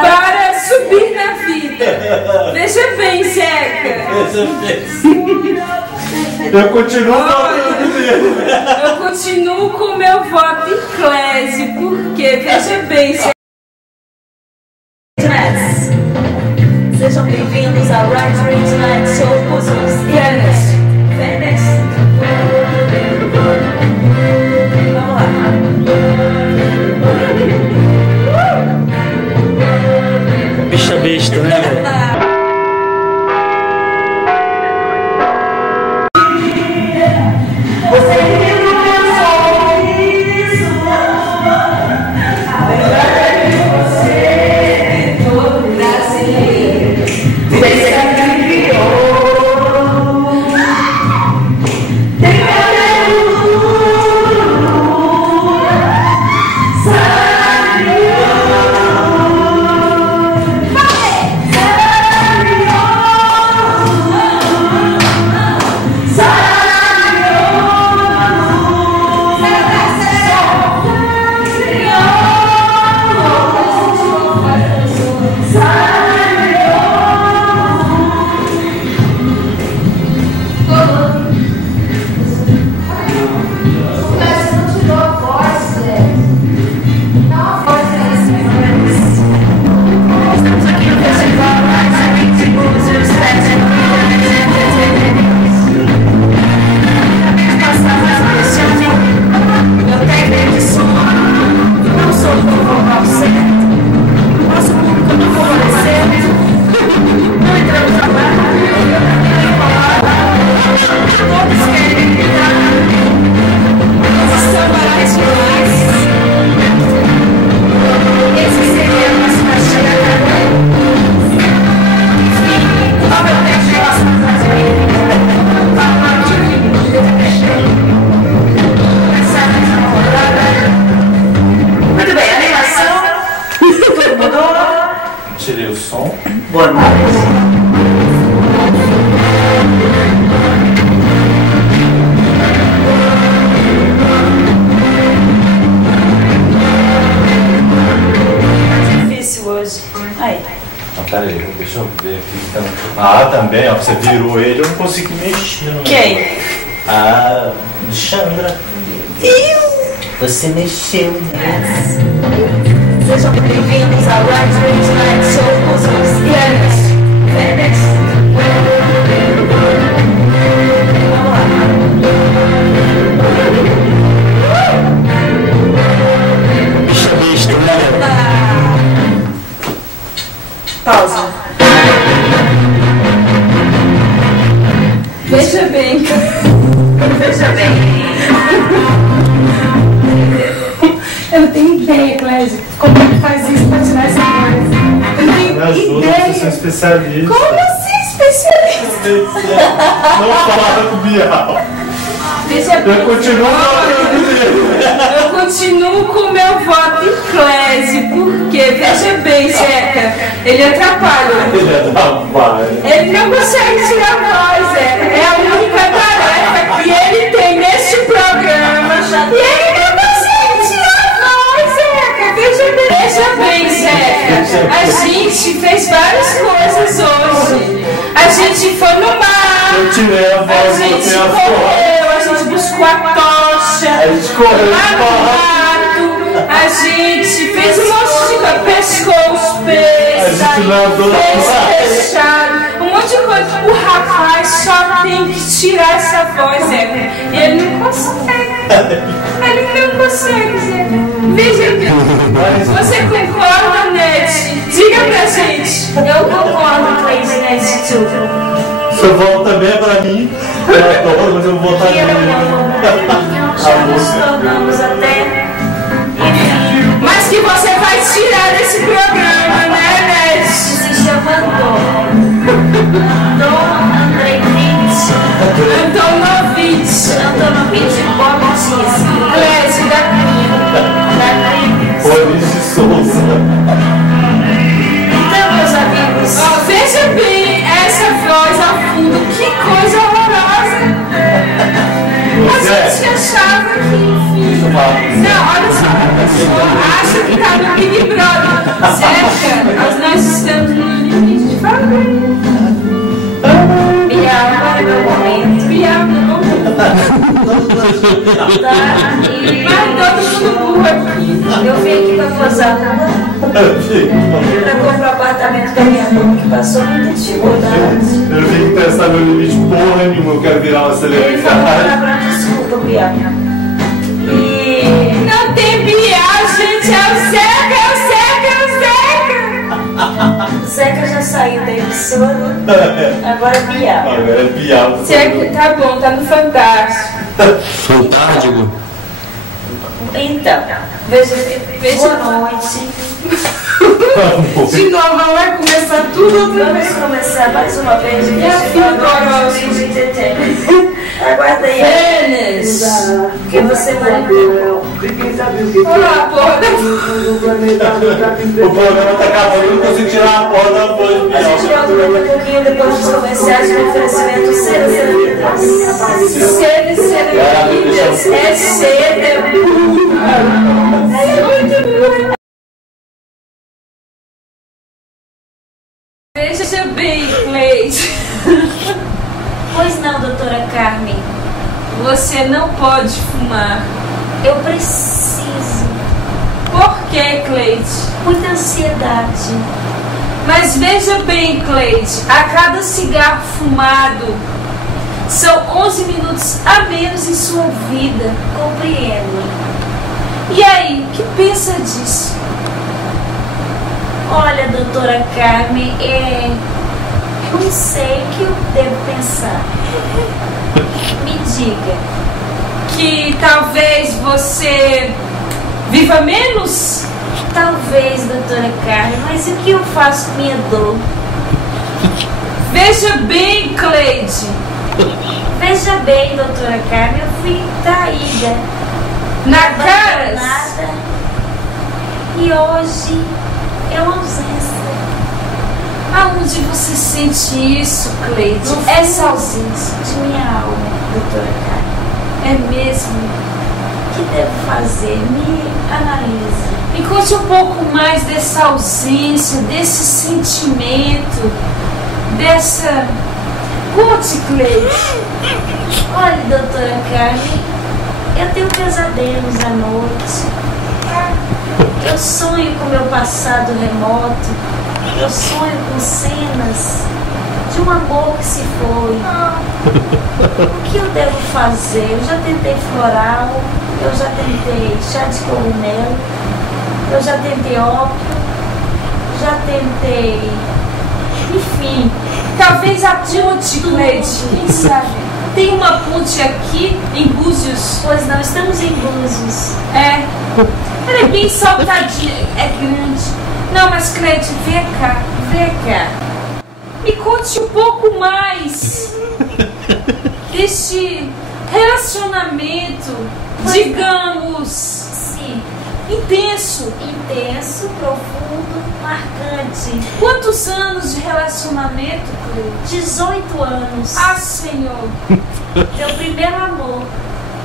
para subir na vida. Veja bem, Zeca. Eu continuo falando dele. Eu continuo com meu voto em Clésio, porque, veja bem, Zeca. Sejam bem-vindos ao Right Ring Tonight Show com os Vênus. Vamos lá. Bicha besta, né, velho? Tirei o som. Boa noite. Difícil hoje. Aí. Peraí, deixa eu ver aqui. Ah, também, ó. Você virou ele, eu não consegui mexer. Quem? Ah, Alexandra. Você mexeu. Sejam bem-vindos ao Right Ring Tonight Show com os Vênus. Vamos lá. Bicha besta, né, velho? Pausa. Veja bem. Veja bem. Eu não tenho ideia, Clésio, como é que faz isso pra tirar essa coisa. Eu não tenho Me ajuda, ideia. vocês são especialistas. Como assim, especialista? Não fala com o Bial. Veja bem. Eu continuo falando dele. Eu continuo com o meu voto em Clésio, porque, veja bem, Zeca, ele atrapalha. Ele é da vaia. Ele não consegue tirar a voz, Zeca. É a única tarefa que ele tem neste programa. E ele não consegue tirar a voz, Zeca. Veja bem, Zeca. A gente fez várias coisas hoje. A gente foi no mar. Eu tirei a A voz, eu gente tenho a foto. correu, a gente buscou a tocha. A gente correu lá no mato. A gente fez um monte de coisa. Pescou os peixes. A gente nadou. Fez fechado. Um monte de coisa. O rapaz só tem que tirar essa voz, Zeca. E ele não consegue. Ele não consegue, Zeca. Veja bem. Você concorda, Nete? Diga pra gente. Eu concordo, Clésio, nesse tudo. Seu voto também é pra mim. Eu adoro, mas eu vou votar nele. Já nos tornamos até. Enfim. Mas que você vai tirar desse programa, né, Nete? Se chama Dom Andrei Vinci. Antonovitch. Antonovitch Borges. Clésio da Boris de Souza. Então, meus amigos. Ó, veja bem essa voz ao fundo. Que coisa horrorosa. A gente achava que, enfim. Não, olha só. A pessoa acha que tá no Big Brother. Zeca, nós vim aqui pra posar, tá bom? Pra comprar o apartamento com a minha mãe, que passou muita dificuldade. Eu vim testar meu limite porra nenhuma, eu quero virar uma Ele falou celebridade. pra desculpa, Bial. E... Não tem Bial, gente, é o Zeca, é o Zeca, é o Zeca. O Zeca já saiu da emissora, agora é Bial. Agora é Bial. Zeca, tá bom, tá no Fantástico. Fantástico. Então, veja, boa noite. De novo, vai começar tudo outra Vamos vez. começar mais uma vez. E a Aguarda aí. Fênix. Porque você vai. Olha lá, porra da... O programa tá acabando, eu não consigo tirar a porra da voz de A gente Bial. volta daqui a pouquinho depois dos comerciais de oferecimento Seres Vidas. Seres vidas, é ser, é muito. Veja bem, Cleide. Pois não, doutora Carmen. Você não pode fumar. Eu preciso. Por que, Cleide? Muita ansiedade. Mas veja bem, Cleide, a cada cigarro fumado são 11 minutos a menos em sua vida. Compreendo. E aí, o que pensa disso? Olha, doutora Carmen, eu não sei o que eu devo pensar. Me diga. Que talvez você viva menos? Talvez, doutora Carmen, mas e o que eu faço com minha dor? Veja bem, Cleide. Veja bem, doutora Carmen, eu fui traída. Na cara. Abandonada. E hoje é uma ausência. Aonde você sente isso, Cleide? No Essa fundo ausência. de minha alma, doutora Carmen. É mesmo? O que devo fazer? Me analise. Me conte um pouco mais dessa ausência, desse sentimento, dessa... Conte, Cleide. Olha, doutora Carmen, eu tenho pesadelos à noite. Eu sonho com meu passado remoto. Eu sonho com cenas de um amor que se foi. O que eu devo fazer? Eu já tentei floral, eu já tentei chá de cogumelo, eu já tentei ópio, já tentei... Enfim, Talvez a ponte, Cleide, quem sabe? Tem uma ponte aqui em Búzios. pois não, estamos em Búzios. É. Ela é bem saltadinha, é grande. Não, mas Cleide, vem cá, vem cá. Me conte um pouco mais deste relacionamento, digamos, Sim, intenso. intenso, profundo, marcante. Quantos anos de relacionamento, Cleide? 18 anos. Ah, Senhor. Meu primeiro amor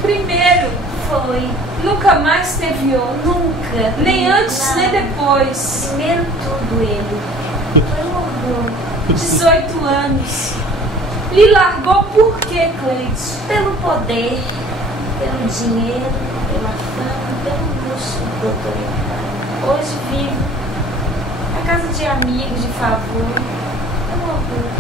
Primeiro, foi nunca mais teve outro. nunca. Nem antes, Nada. nem depois. Primeiro tudo ele. Foi um orgulho. 18 anos. Lhe largou por quê, Cleide? Pelo poder, pelo dinheiro, pela fama, pelo luxo, doutor Ricardo. Hoje vivo na casa de amigos, de favor. É um orgulho.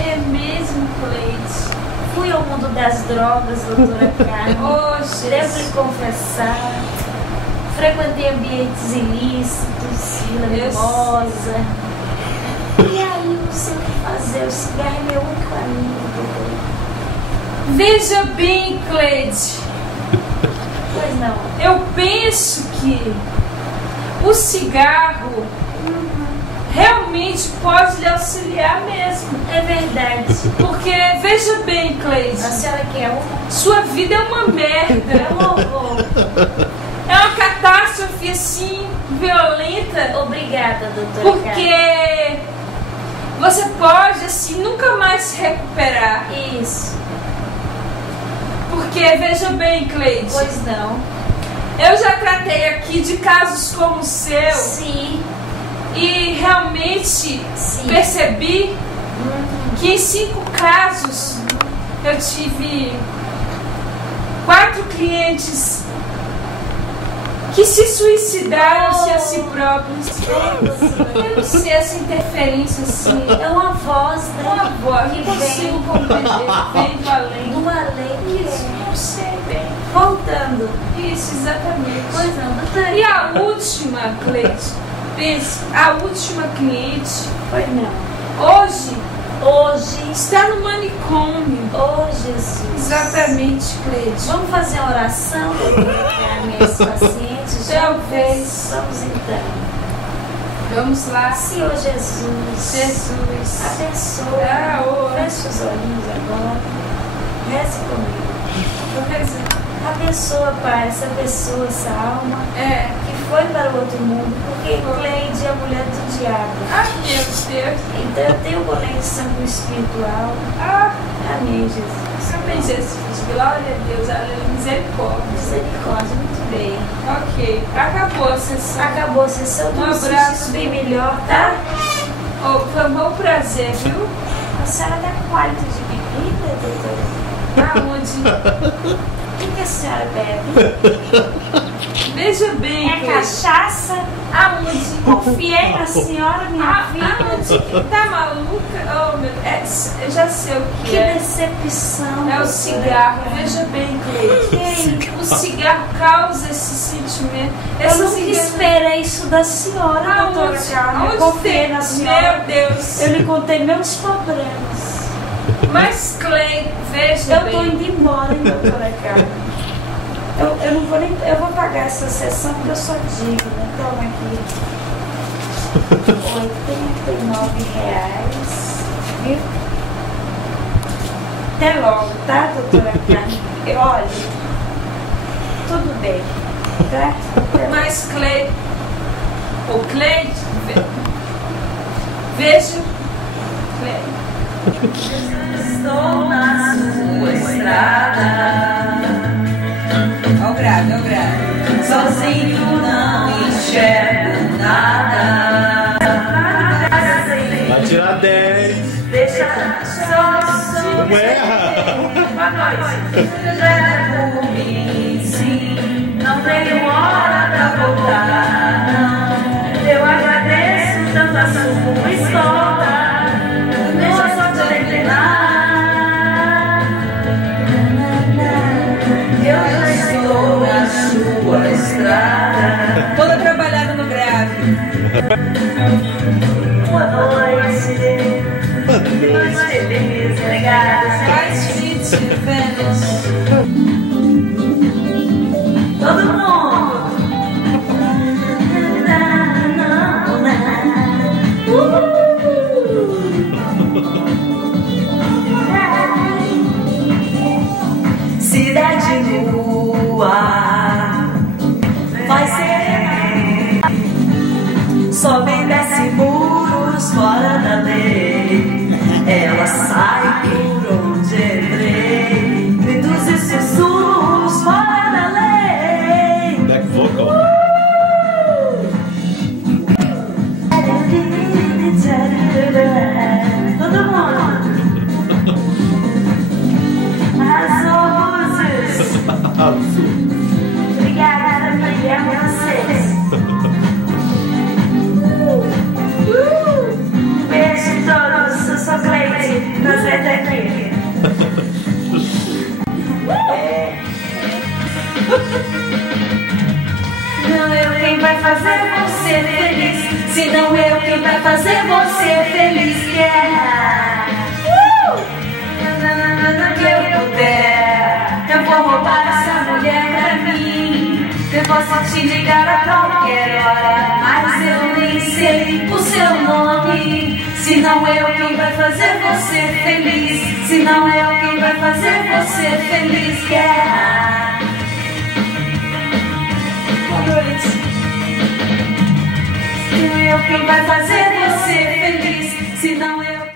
É mesmo, Cleide? Fui ao mundo das drogas, doutora Carmen. Oh, Devo lhe Jesus. confessar. Frequentei ambientes ilícitos, Vila Deus. Mimosa. E aí, não sei o que fazer. O cigarro é meu único amigo, doutor. Veja bem, Cleide. Pois não. Eu penso que o cigarro realmente pode lhe auxiliar mesmo. É verdade. Porque, veja bem, Cleide, A senhora quer uma? sua vida é uma É merda. um horror. É uma catástrofe assim, violenta. Obrigada, doutora Carmen. Porque você pode, assim, nunca mais se recuperar. Isso. Porque, veja bem, Cleide, Pois não. eu já tratei aqui de casos como o seu Sim. e realmente Sim. percebi que em 5 casos eu tive 4 clientes que se suicidaram-se a si próprios. Eu não sei essa interferência assim. É uma voz, né? Uma voz que Que consigo compreender. Vem do além. Do além. Isso, não sei bem. Voltando. Isso, exatamente. Pois não, doutora. E a última, Cleide, pense, a última cliente, Pois não. hoje está no manicômio. Oh, Jesus. Exatamente, Cleide. Vamos fazer uma oração, doutora Carmen, esses pacientes? Talvez. Vamos então. Vamos lá. Senhor Jesus. Jesus. Abençoa. Feche os olhinhos agora. Reze comigo. Tô rezando. Abençoa, Pai, essa pessoa, essa alma que foi para o outro mundo, porque Cleide é a mulher do diabo. Ai, meu Deus. Então eu tenho boleto de sangue espiritual. Amém, Jesus. Amém, Jesus. Glória a Deus. Aleluia. Misericórdia. Misericórdia, muito bem. Ok. Acabou a sessão. Acabou a sessão do abraço. bem melhor, tá? Foi um bom prazer, viu? A senhora tá com hálito de bebida, doutora? Aonde? O que a senhora bebe? Veja bem, É Cleide. cachaça? Aonde? Confiei na senhora, minha filha. Aonde? Tá maluca? Oh, meu Deus. Eu já sei o que Que é. decepção. É o doutora. cigarro. Veja bem, Cleide. O cigarro causa esse sentimento. Eu nunca esperei isso da senhora, doutora Carmen. Eu confiei na senhora. Meu Deus. Eu lhe contei meus problemas. Mas, Cleide, veja Eu bem. tô indo embora, hein, doutora Carmen. Eu não vou nem. Eu vou pagar essa sessão porque eu sou dívida. Toma aqui. R$89. Viu? Até logo, tá, doutora Carmen? Olha, tudo bem, tá? Mas, Cleide. Ô, Cleide. Veja. Cleide. Estou na sua estrada. Ó o grave, ó o grave. Sozinho não enxergo nada. Vai tirar 10. Deixa só Não erra. Boa noite. Já por mim, sim. Não tenho hora pra voltar. Não. Eu agradeço tanto a sua escola. Deixa só te terminar. Eu já estou na sua estrada. Toda trabalhada no grave. Boa noite. Noite feliz, legais. Faz fit, Vênus. Todo mundo. Cidade nua vai ser. Sobe e desce muros fora da lei. Ela sai por onde entrei. Gritos e sussurros fora da lei. Back vocal. Todo mundo. As luzes. Obrigada, Maria, a vocês. Beijo a todos, eu sou Cleide, prazer estar aqui. Não eu quem vai fazer você feliz, se não eu quem vai fazer você feliz. Que eu puder, eu vou roubar essa mulher pra mim. Eu posso te ligar a qualquer hora, mas eu nem sei o seu nome. Se não eu quem vai fazer você feliz, se não eu quem vai fazer você feliz. Boa noite. Se não eu quem vai fazer você feliz, se não eu